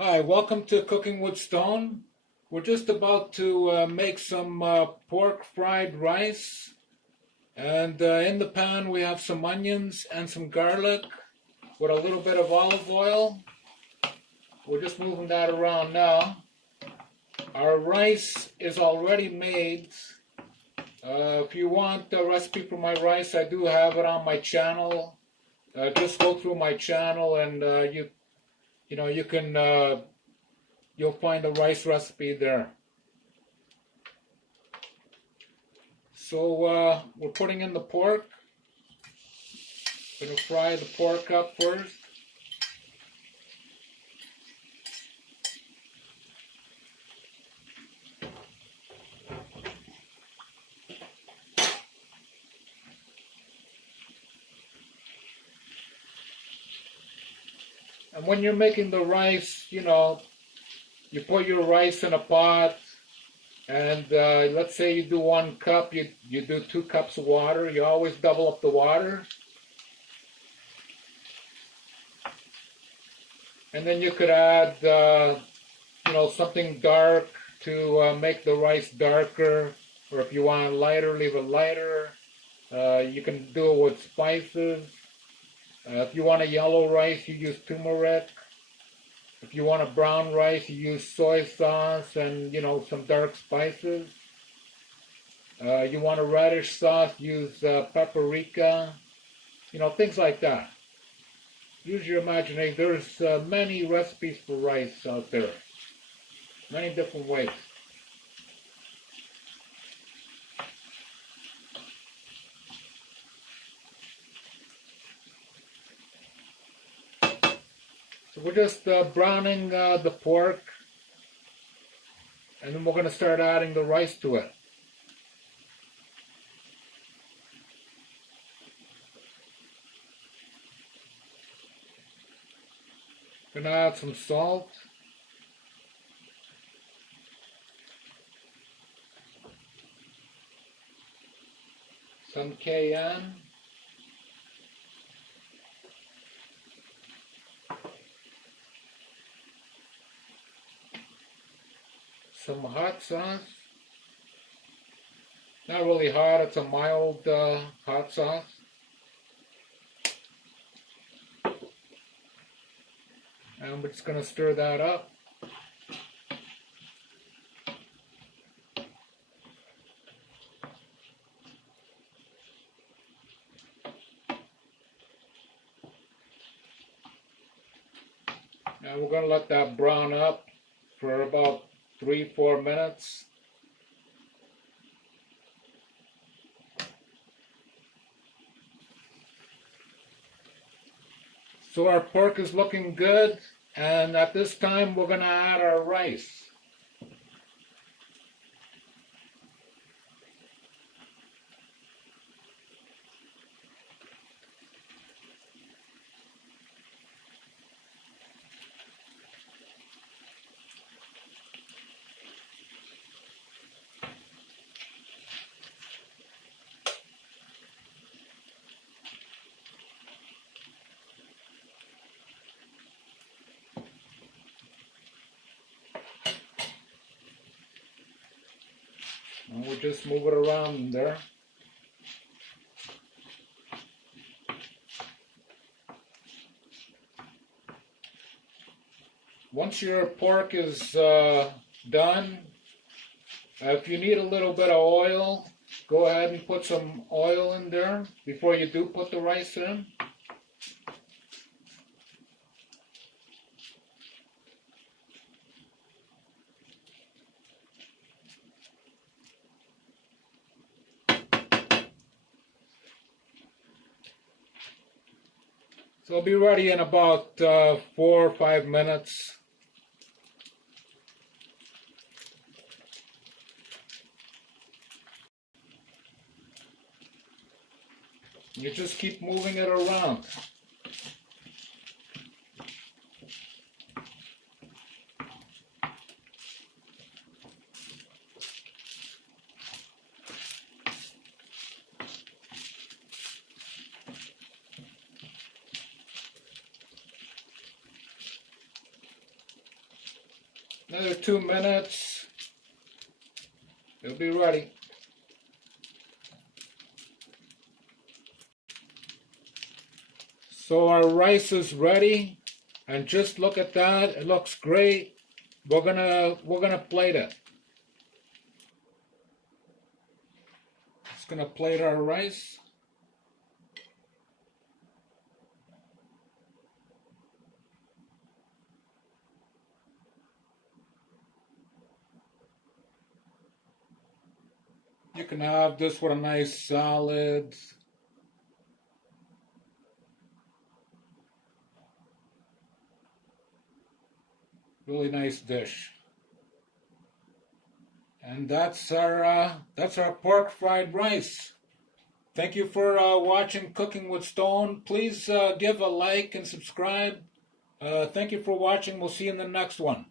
Hi, welcome to Cooking with Stone. We're just about to make some pork fried rice. And in the pan, we have some onions and some garlic with a little bit of olive oil. We're just moving that around now. Our rice is already made. If you want a recipe for my rice, I do have it on my channel. Just go through my channel and you can you'll find the rice recipe there. So we're putting in the pork. Gonna fry the pork up first. And when you're making the rice, you put your rice in a pot, and let's say you do 1 cup, you do 2 cups of water. You always double up the water. And then you could add, something dark to make the rice darker, or if you want it lighter, leave it lighter. You can do it with spices. If you want a yellow rice, you use turmeric. If you want a brown rice, you use soy sauce and, some dark spices. You want a reddish sauce, use paprika, things like that. Use your imagination. There's many recipes for rice out there, many different ways. So we're just browning the pork, and then we're going to start adding the rice to it. Going to add some salt. Some cayenne. Some hot sauce. Not really hot, it's a mild hot sauce. And we're just going to stir that up. And we're going to let that brown up for about 3-4 minutes. So our pork is looking good, and at this time we're going to add our rice. And we'll just move it around there. Once your pork is done, if you need a little bit of oil, go ahead and put some oil in there before you do put the rice in. So it'll be ready in about 4 or 5 minutes. You just keep moving it around. Another 2 minutes. It'll be ready. So our rice is ready, and just look at that. It looks great. We're gonna plate it. Just gonna plate our rice. You can have this with a nice salad. Really nice dish. And that's our pork fried rice. Thank you for watching Cooking with Stone. Please give a like and subscribe. Thank you for watching. We'll see you in the next one.